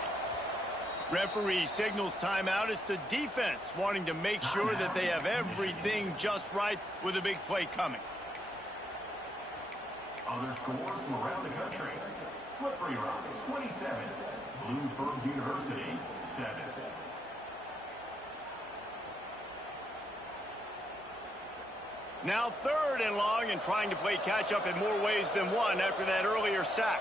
Referee signals timeout. It's the defense wanting to make sure that they have everything just right with a big play coming. Other scores from around the country. Slippery Rock, 27. Bloomsburg University, 7. Now 3rd and long, and trying to play catch-up in more ways than one after that earlier sack.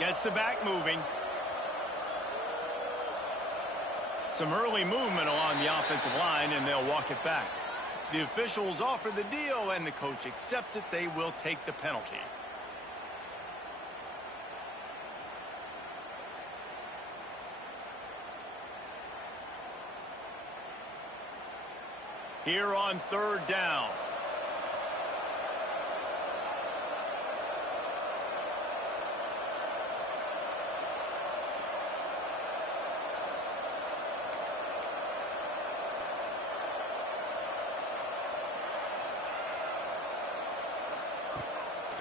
Gets the back moving. Some early movement along the offensive line, and they'll walk it back. The officials offer the deal, and the coach accepts it. They will take the penalty. Here on 3rd down.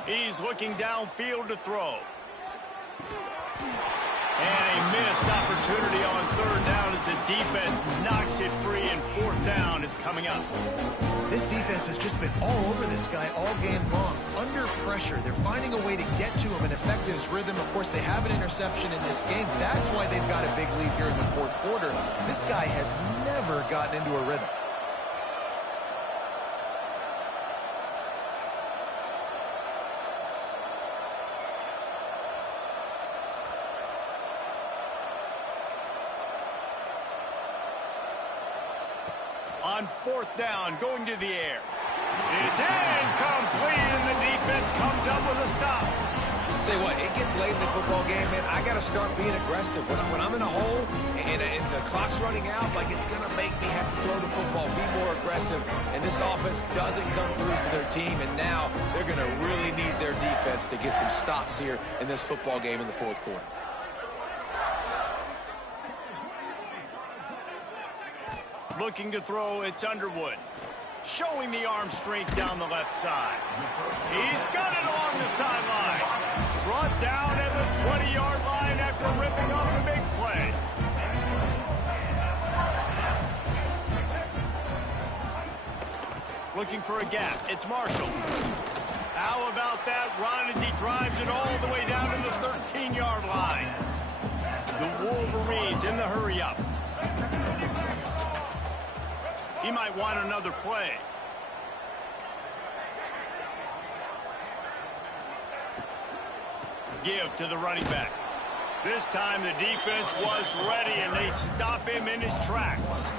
He's looking downfield to throw. And a missed opportunity on 3rd down as the defense knocks it free, and 4th down is coming up. This defense has just been all over this guy all game long. Under pressure, they're finding a way to get to him and affect his rhythm. Of course, they have an interception in this game. That's why they've got a big lead here in the 4th quarter. This guy has never gotten into a rhythm. On 4th down, going to the air. It's incomplete, and the defense comes up with a stop. Tell you what, it gets late in the football game, man. I got to start being aggressive. When I'm in a hole and the clock's running out, like, it's going to make me have to throw the football, be more aggressive. And this offense doesn't come through for their team, and now they're going to really need their defense to get some stops here in this football game in the 4th quarter. Looking to throw, it's Underwood. Showing the arm strength down the left side. He's got it along the sideline. Brought down at the 20-yard line after ripping off a big play. Looking for a gap. It's Marshall. How about that run as he drives it all the way down to the 13-yard line? The Wolverines in the hurry-up. He might want another play. Give to the running back. This time the defense was ready, and they stop him in his tracks.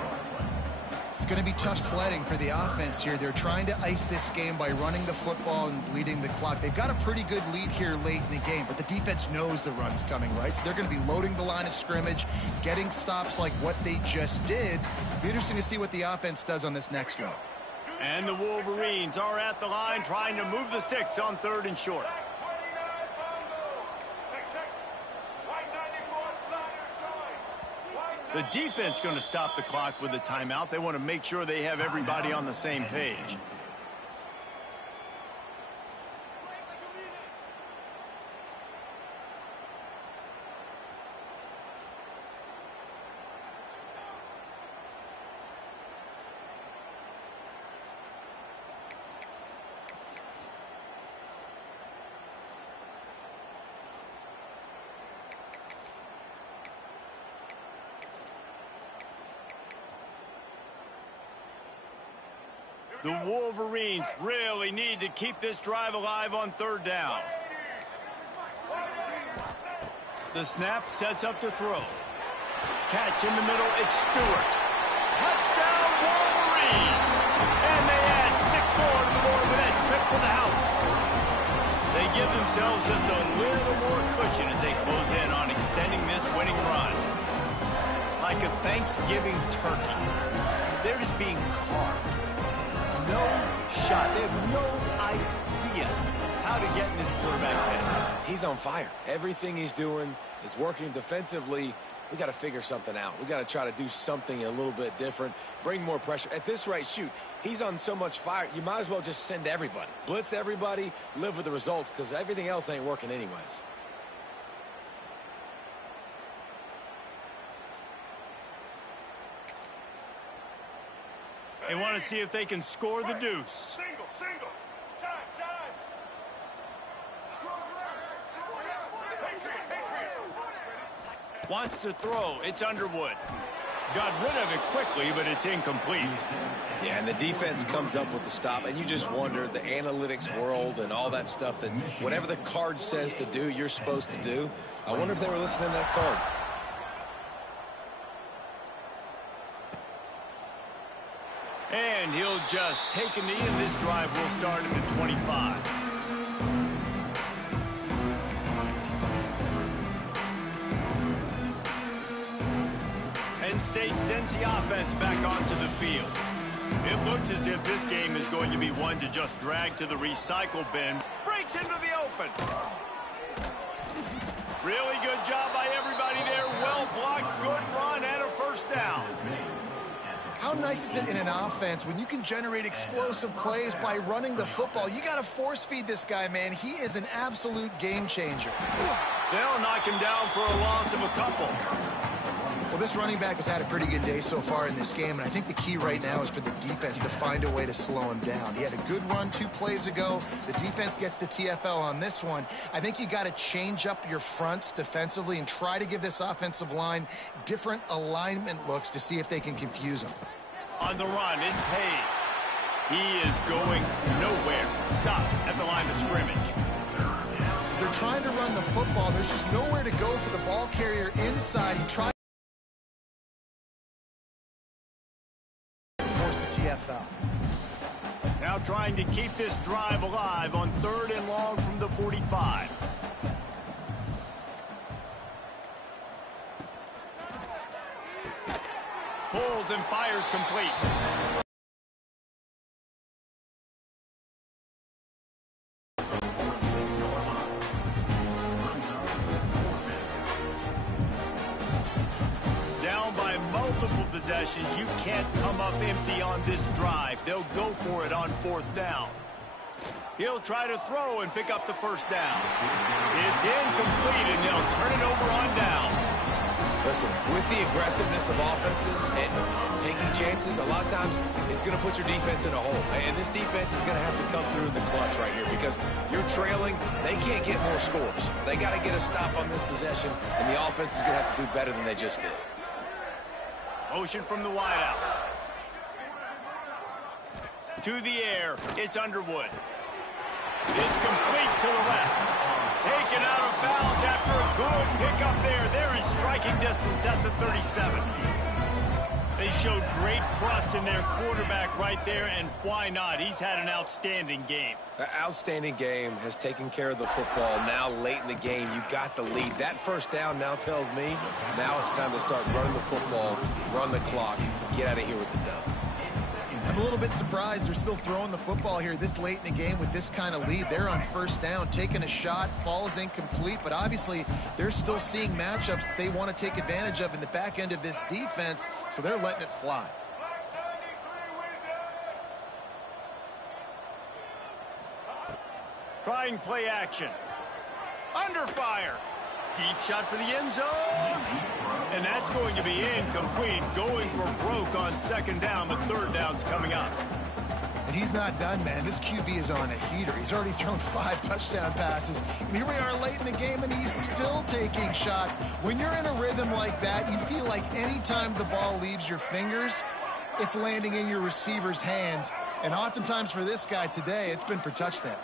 It's going to be tough sledding for the offense here. They're trying to ice this game by running the football and bleeding the clock. They've got a pretty good lead here late in the game, but the defense knows the run's coming, right? So they're going to be loading the line of scrimmage, getting stops like what they just did. It'll be interesting to see what the offense does on this next one. And the Wolverines are at the line trying to move the sticks on 3rd and short. The defense going to stop the clock with a timeout. They want to make sure they have everybody on the same page. The Wolverines really need to keep this drive alive on 3rd down. The snap sets up to throw. Catch in the middle, it's Stewart. Touchdown Wolverines! And they add 6 more to the board with that trip to the house. They give themselves just a little more cushion as they close in on extending this winning run. Like a Thanksgiving turkey, they're just being carved. No shot. They have no idea how to get in this quarterback's head. He's on fire. Everything he's doing is working defensively. we got to figure something out. We got to try to do something a little bit different, bring more pressure. At this rate, shoot, he's on so much fire, you might as well just send everybody. Blitz everybody, live with the results, because everything else ain't working anyways. They want to see if they can score the deuce. Single. Time. Wants to throw. It's Underwood. Got rid of it quickly, but it's incomplete. Yeah, and the defense comes up with the stop, and you just wonder, the analytics world and all that stuff, that whatever the card says to do, you're supposed to do. I wonder if they were listening to that card. And he'll just take a knee, and this drive will start at the 25. Penn State sends the offense back onto the field. It looks as if this game is going to be one to just drag to the recycle bin. Breaks into the open. Really good job by everybody there. Well blocked, good run, and a first down. How nice is it in an offense when you can generate explosive plays by running the football? You got to force feed this guy, man. He is an absolute game changer. They'll knock him down for a loss of a couple. Well, this running back has had a pretty good day so far in this game, and I think the key right now is for the defense to find a way to slow him down. He had a good run 2 plays ago. The defense gets the TFL on this one. I think you got to change up your fronts defensively and try to give this offensive line different alignment looks to see if they can confuse him. On the run, it's Hayes. He is going nowhere. Stop at the line of scrimmage. They're trying to run the football. There's just nowhere to go for the ball carrier inside. He tried to force the TFL. Now trying to keep this drive alive on 3rd and long from the 45. Pulls and fires complete. Down by multiple possessions. You can't come up empty on this drive. They'll go for it on 4th down. He'll try to throw and pick up the first down. It's incomplete, and they'll turn it over on downs. Listen, with the aggressiveness of offenses and taking chances, a lot of times it's going to put your defense in a hole. And this defense is going to have to come through in the clutch right here because you're trailing. They can't get more scores. They got to get a stop on this possession, and the offense is going to have to do better than they just did. Motion from the wideout. To the air, it's Underwood. It's complete to the left. Taken out of bounds after a good pickup there. They're in striking distance at the 37. They showed great trust in their quarterback right there, and why not? He's had an outstanding game. An outstanding game, has taken care of the football. Now late in the game, you got the lead. That first down now tells me now it's time to start running the football, run the clock, get out of here with the dub. I'm a little bit surprised they're still throwing the football here this late in the game with this kind of lead. They're on 1st down, taking a shot, falls incomplete, but obviously they're still seeing matchups that they want to take advantage of in the back end of this defense, so they're letting it fly. Trying play action. Under fire. Deep shot for the end zone. And that's going to be incomplete. Going for broke on 2nd down, but 3rd down's coming up. And he's not done, man. This QB is on a heater. He's already thrown 5 touchdown passes. And here we are late in the game, and he's still taking shots. When you're in a rhythm like that, you feel like any time the ball leaves your fingers, it's landing in your receiver's hands. And oftentimes for this guy today, it's been for touchdowns.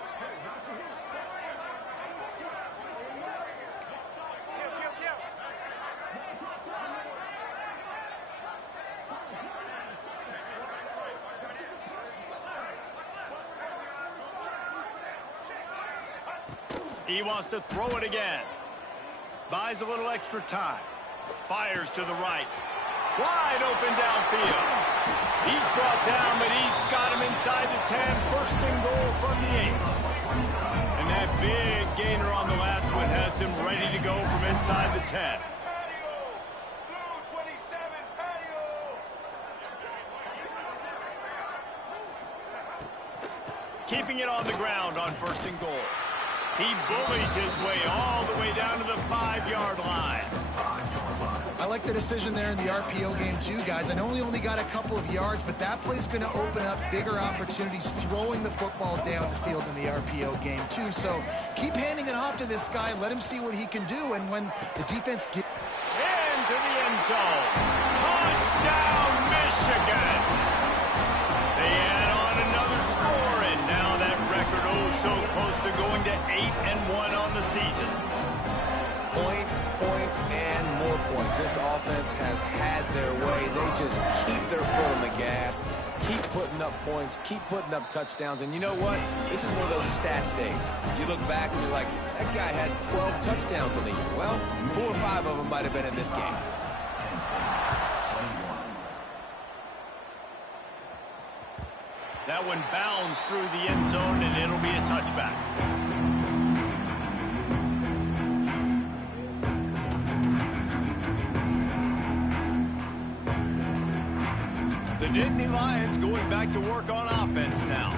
He wants to throw it again. Buys a little extra time. Fires to the right. Wide open downfield. He's brought down, but he's got him inside the 10. 1st and goal from the 8. And that big gainer on the last one has him ready to go from inside the 10. keeping it on the ground on 1st and goal. He bullies his way all the way down to the 5-yard line. I like the decision there in the RPO game too, guys. I know he only got a couple of yards, but that play's going to open up bigger opportunities throwing the football down the field in the RPO game too. So keep handing it off to this guy. Let him see what he can do. And when the defense gets into the end zone. Touchdown, Michigan. They add on another score, and now that record so close to going to 8-1 on the season. Points, points, and more points. This offense has had their way. They just keep their foot on the gas, keep putting up points, keep putting up touchdowns. And you know what? This is one of those stats days. You look back and you're like, that guy had 12 touchdowns in the year. Well, 4 or 5 of them might have been in this game. That one bounds through the end zone, and it'll be a touchback. The Nittany Lions going back to work on offense now.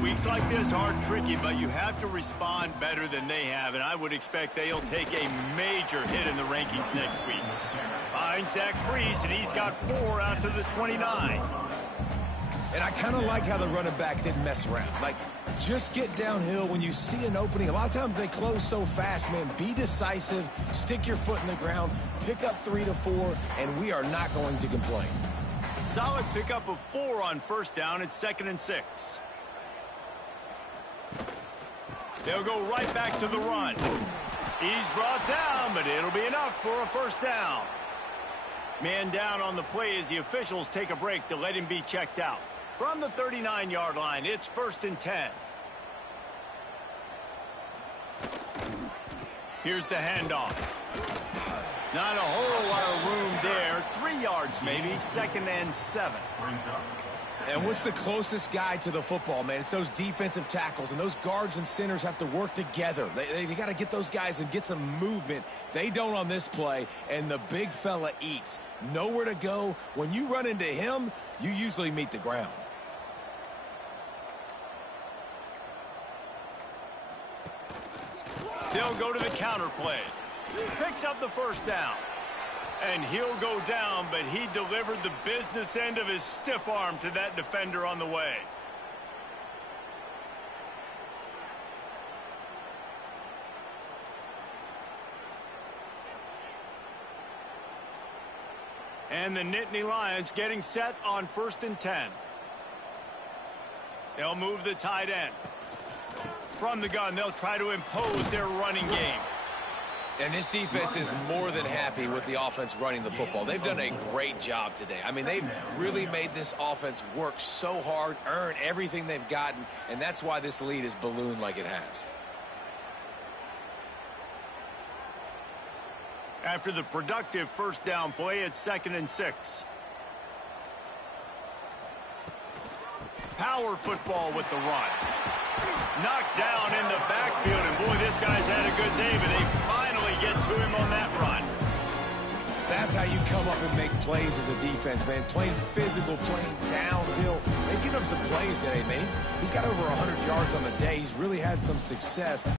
Weeks like this are tricky, but you have to respond better than they have, and I would expect they'll take a major hit in the rankings next week. Finds that crease, and he's got 4 after the 29. And I kind of like how the running back didn't mess around. Like, just get downhill when you see an opening. A lot of times they close so fast, man. Be decisive, stick your foot in the ground, pick up 3 to 4, and we are not going to complain. Solid pickup of 4 on 1st down. It's 2nd and 6. They'll go right back to the run. He's brought down, but it'll be enough for a 1st down. Man down on the play as the officials take a break to let him be checked out. From the 39-yard line, it's 1st and 10. Here's the handoff. Not a whole lot of room there. 3 yards maybe. 2nd and 7. And what's the closest guy to the football, man? It's those defensive tackles, and those guards and centers have to work together. They got to get those guys and get some movement. They don't on this play, and the big fella eats. Nowhere to go. When you run into him, you usually meet the ground. They'll go to the counter play. Picks up the 1st down. And he'll go down, but he delivered the business end of his stiff arm to that defender on the way. And the Nittany Lions getting set on 1st and 10. They'll move the tight end. From the gun, they'll try to impose their running game. And this defense is more than happy with the offense running the football. They've done a great job today. I mean, they've really made this offense work so hard, earn everything they've gotten, and that's why this lead is ballooned like it has. After the productive 1st down play, it's 2nd and 6. Power football with the run. Knocked down in the backfield, and boy, this guy's had a good day, but they finally get to him on that run. That's how you come up and make plays as a defense, man. Playing physical, playing downhill. They've given him some plays today, man. He's got over 100 yards on the day. He's really had some success.